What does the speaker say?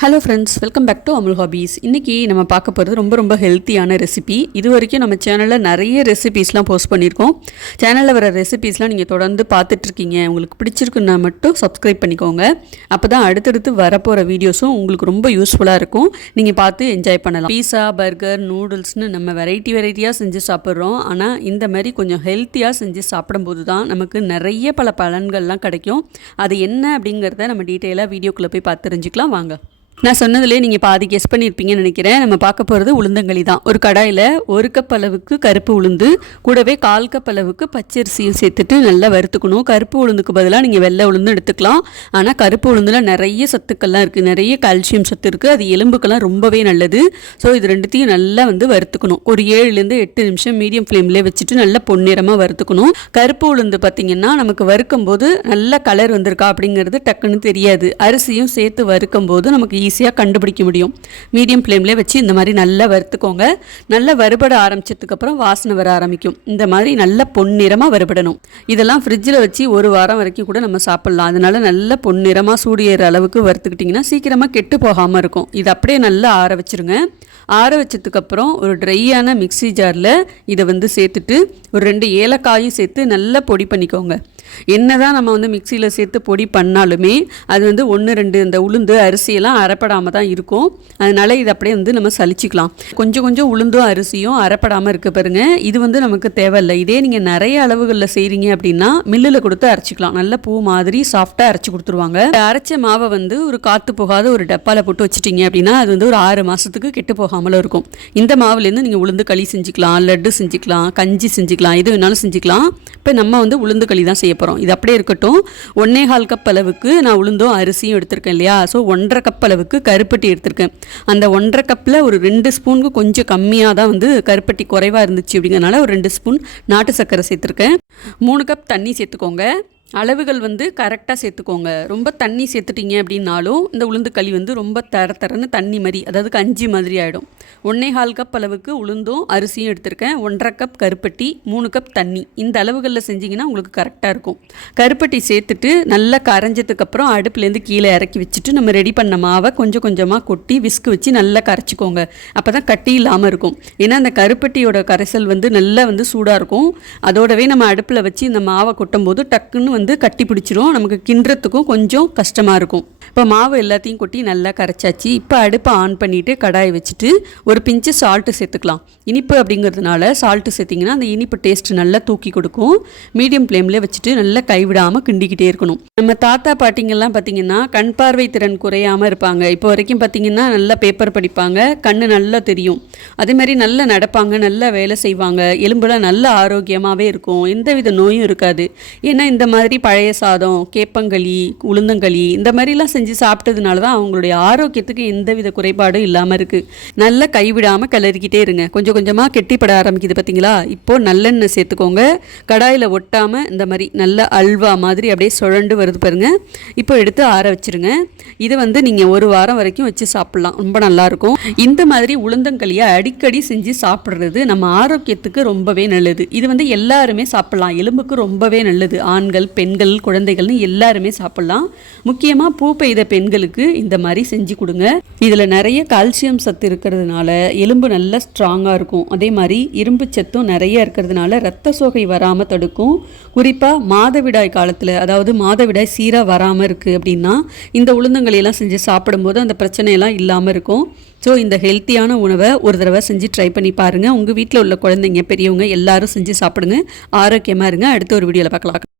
Hello friends welcome back to Amul hobbies இன்றைக்கி நம்ம பார்க்க போகிறது ரொம்ப ரொம்ப ஹெல்த்தியான ரெசிபி இது வரைக்கும் நம்ம சேனலில் நிறைய ரெசிபீஸ்லாம் போஸ்ட் பண்ணியிருக்கோம். சேனலில் வர ரெசிபீஸ்லாம் நீங்கள் தொடர்ந்து பார்த்துட்ருக்கீங்க உங்களுக்கு பிடிச்சிருக்குன்னா மட்டும் சப்ஸ்கிரைப் பண்ணிக்கோங்க. அப்போ தான் அடுத்தடுத்து வரப்போகிற வீடியோஸும் உங்களுக்கு ரொம்ப யூஸ்ஃபுல்லாக இருக்கும். நீங்கள் பார்த்து என்ஜாய் பண்ணலாம். பீஸா பர்கர் நூடுல்ஸ்னு நம்ம வெரைட்டி வெரைட்டியாக செஞ்சு சாப்பிட்றோம். ஆனால் இந்த மாதிரி கொஞ்சம் ஹெல்த்தியாக செஞ்சு சாப்பிடும்போது தான் நமக்கு நிறைய பல பலன்கள்லாம் கிடைக்கும். அது என்ன அப்படிங்கிறத நம்ம டீட்டெயிலாக வீடியோக்குள்ளே போய் பார்த்து தெரிஞ்சுக்கலாம். வாங்க. நான் சொன்னதுலேயே நீங்கள் பாதி கெஸ் பண்ணியிருப்பீங்கன்னு நினைக்கிறேன். நம்ம பார்க்க போகிறது உளுந்தங்களி தான். ஒரு கடாயில் ஒரு கப் அளவுக்கு கருப்பு உளுந்து கூடவே கால் கப் அளவுக்கு பச்சரிசியும் சேர்த்துட்டு நல்லா வறுத்துக்கணும். கருப்பு உளுந்துக்கு பதிலாக நீங்கள் வெள்ளை உளுந்து எடுத்துக்கலாம். ஆனால் கருப்பு உளுந்தில் நிறைய சத்துக்கள்லாம் இருக்குது நிறைய கால்சியம் சத்து இருக்குது அது எலும்புக்கெல்லாம் ரொம்பவே நல்லது. ஸோ இது ரெண்டுத்தையும் நல்லா வந்து வறுத்துக்கணும். ஒரு ஏழுலேருந்து எட்டு நிமிஷம் மீடியம் ஃப்ளேம்லேயே வச்சுட்டு நல்லா பொன்னிறமாக வறுத்துக்கணும். கருப்பு உளுந்து பார்த்திங்கன்னா நமக்கு வறுக்கும் போது நல்ல கலர் வந்திருக்கா அப்படிங்கிறது டக்குன்னு தெரியாது. அரிசியும் சேர்த்து வறுக்கும் போது நமக்கு ஈஸியாக கண்டுபிடிக்க முடியும். மீடியம் ஃப்ளேம்லேயே வச்சு இந்த மாதிரி நல்லா வறுத்துக்கோங்க. நல்லா வறுபட ஆரம்பிச்சதுக்கப்புறம் வாசனை வர ஆரம்பிக்கும். இந்த மாதிரி நல்லா பொன்னிறமாக வறுபடணும். இதெல்லாம் ஃப்ரிட்ஜில் வச்சு ஒரு வாரம் வரைக்கும் கூட நம்ம சாப்பிட்லாம். அதனால நல்ல பொன்னிறமாக சூடியற அளவுக்கு வறுத்துக்கிட்டிங்கன்னா சீக்கிரமாக கெட்டு போகாமல் இருக்கும். இது அப்படியே நல்லா ஆற வச்சுருங்க. ஆற வச்சதுக்கப்புறம் ஒரு ட்ரையான மிக்சி ஜாரில் இதை வந்து சேர்த்துட்டு ஒரு ரெண்டு ஏலக்காயும் சேர்த்து நல்லா பொடி பண்ணிக்கோங்க. என்ன தான் நம்ம வந்து மிக்சியில் சேர்த்து பொடி பண்ணாலுமே அது வந்து ஒன்று ரெண்டு இந்த உளுந்து அரிசியெல்லாம் அரைப்படாமல் தான் இருக்கும். அதனால் இது அப்படியே வந்து நம்ம சலிச்சிக்கலாம். கொஞ்சம் கொஞ்சம் உளுந்தும் அரிசியும் அரைப்படாமல் இருக்க பாருங்க. இது வந்து நமக்கு தேவையில்லை. இதே நீங்கள் நிறைய அளவுகளில் செய்கிறீங்க அப்படின்னா மில்லில் கொடுத்து அரைச்சிக்கலாம். நல்ல பூ மாதிரி சாஃப்டாக அரைச்சி கொடுத்துருவாங்க. அரைச்ச மாவை வந்து ஒரு காற்று போகாத ஒரு டப்பாவில் போட்டு வச்சுட்டீங்க அப்படின்னா அது வந்து ஒரு ஆறு மாதத்துக்கு கெட்டு போகாமலும் இருக்கும். இந்த மாவுலேருந்து நீங்கள் உளுந்து களி செஞ்சுக்கலாம் லட்டு செஞ்சுக்கலாம் கஞ்சி செஞ்சுக்கலாம் எது வேணாலும் செஞ்சுக்கலாம். இப்போ நம்ம வந்து உளுந்து களி தான் செய்ய போகிறோம் இது அப்படியே இருக்கட்டும். ஒன்றே கால் கப் அளவுக்கு நான் உளுந்தும் அரிசியும் எடுத்திருக்கேன் இல்லையா? ஸோ ஒன்றரை கப் அளவுக்கு கருப்பட்டி எடுத்திருக்கேன். அந்த ஒன்றரை கப்பில் ஒரு ரெண்டு ஸ்பூனுக்கு கொஞ்சம் கம்மியாக தான் வந்து கருப்பட்டி குறைவாக இருந்துச்சு அப்படிங்கிறனால ஒரு ரெண்டு ஸ்பூன் நாட்டு சர்க்கரை சேர்த்துருக்கேன். மூணு கப் தண்ணி சேர்த்துக்கோங்க. அளவுகள் வந்து கரெக்டாக சேர்த்துக்கோங்க. ரொம்ப தண்ணி சேர்த்துட்டீங்க அப்படின்னாலும் இந்த உளுந்து களி வந்து ரொம்ப தர தரன்னு தண்ணி மாதிரி அதாவது கஞ்சி மாதிரி ஆகிடும் ஒன்றே கால் கப் அளவுக்கு உளுந்தும் அரிசியும் எடுத்திருக்கேன். ஒன்றரை கப் கருப்பட்டி மூணு கப் தண்ணி. இந்த அளவுகளில் செஞ்சிங்கன்னா உங்களுக்கு கரெக்டாக இருக்கும். கருப்பட்டி சேர்த்துட்டு நல்லா கரைஞ்சதுக்கப்புறம் அடுப்புலேருந்து கீழே இறக்கி வச்சுட்டு நம்ம ரெடி பண்ண மாவை கொஞ்சம் கொஞ்சமாக கொட்டி விஸ்கு வச்சு நல்லா கரைச்சிக்கோங்க. அப்போ தான் கட்டி இல்லாமல் இருக்கும். ஏன்னா அந்த கருப்பட்டியோட கரைசல் வந்து நல்லா வந்து சூடாக இருக்கும். அதோடவே நம்ம அடுப்பில் வச்சு இந்த மாவை கொட்டும் போது டக்குன்னு வந்து கட்டி பிடிச்சிரும். நமக்கு கிண்டுறதுக்கும் கொஞ்சம் கஷ்டமாக இருக்கும். இப்போ மாவு எல்லாத்தையும் கொட்டி நல்லா கரைச்சாச்சு. இப்போ அடுப்பை ஆன் பண்ணிவிட்டு கடாயை வச்சுட்டு ஒரு பிஞ்சு சால்ட்டு சேர்த்துக்கலாம். இனிப்பு அப்படிங்கிறதுனால சால்ட்டு சேர்த்திங்கன்னா அந்த இனிப்பு டேஸ்ட் நல்லா தூக்கி கொடுக்கும். மீடியம் ஃப்ளேமில் வச்சுட்டு நல்லா கைவிடாமல் கிண்டிக்கிட்டே இருக்கணும். நம்ம தாத்தா பாட்டிங்கெல்லாம் பார்த்திங்கன்னா கண் பார்வை திறன் குறையாமல் இருப்பாங்க. இப்போ வரைக்கும் பார்த்திங்கன்னா நல்லா பேப்பர் படிப்பாங்க. கண் நல்லா தெரியும். அதே மாதிரி நல்லா நடப்பாங்க நல்லா வேலை செய்வாங்க. எலும்புலாம் நல்ல ஆரோக்கியமாகவே இருக்கும். எந்தவித நோயும் இருக்காது. ஏன்னா இந்த மாதிரி மாதிரி பழைய சாதம் கேப்பங்களி உளுந்தங்களி இந்த மாதிரிலாம் செஞ்சு சாப்பிட்டதுனால தான் அவங்களுடைய ஆரோக்கியத்துக்கு எந்தவித குறைபாடும் இல்லாமல் இருக்குது நல்லா கைவிடாமல் கிளறிக்கிட்டே இருங்க. கொஞ்சம் கொஞ்சமாக கெட்டிப்பட ஆரம்பிக்குது பார்த்தீங்களா இப்போது நல்லெண்ணெய் சேர்த்துக்கோங்க. கடாயில் ஒட்டாமல் இந்த மாதிரி நல்ல அல்வா மாதிரி அப்படியே சுழண்டு வருது பாருங்கள் இப்போ எடுத்து ஆற வச்சுருங்க. இது வந்து நீங்கள் ஒரு வாரம் வரைக்கும் வச்சு சாப்பிட்லாம். ரொம்ப நல்லாயிருக்கும் இந்த மாதிரி உளுந்தங்களியை அடிக்கடி செஞ்சு சாப்பிட்றது நம்ம ஆரோக்கியத்துக்கு ரொம்பவே நல்லது. இது வந்து எல்லாருமே சாப்பிட்லாம். எலும்புக்கு ரொம்பவே நல்லது. ஆண்கள் பெண்கள் குழந்தைகள்னு எல்லாருமே சாப்பிட்லாம். முக்கியமாக பூ பெய்த பெண்களுக்கு இந்த மாதிரி செஞ்சு கொடுங்க. இதில் நிறைய கால்சியம் சத்து இருக்கிறதுனால எலும்பு நல்லா ஸ்ட்ராங்காக இருக்கும். அதே மாதிரி இரும்பு சத்தும் நிறைய இருக்கிறதுனால ரத்த சோகை வராமல் தடுக்கும். குறிப்பாக மாதவிடாய் காலத்தில் அதாவது மாதவிடாய் சீராக வராமல் இருக்குது அப்படின்னா இந்த உளுந்தங்களையெல்லாம் செஞ்சு சாப்பிடும்போது அந்த பிரச்சனையெல்லாம் இல்லாமல் இருக்கும். ஸோ இந்த ஹெல்த்தியான உணவை ஒரு தடவை செஞ்சு ட்ரை பண்ணி பாருங்கள் உங்கள் வீட்டில் உள்ள குழந்தைங்க பெரியவங்க எல்லாரும் செஞ்சு சாப்பிடுங்க. ஆரோக்கியமாக இருங்க. அடுத்த ஒரு வீடியோவில் பார்க்கலாம்.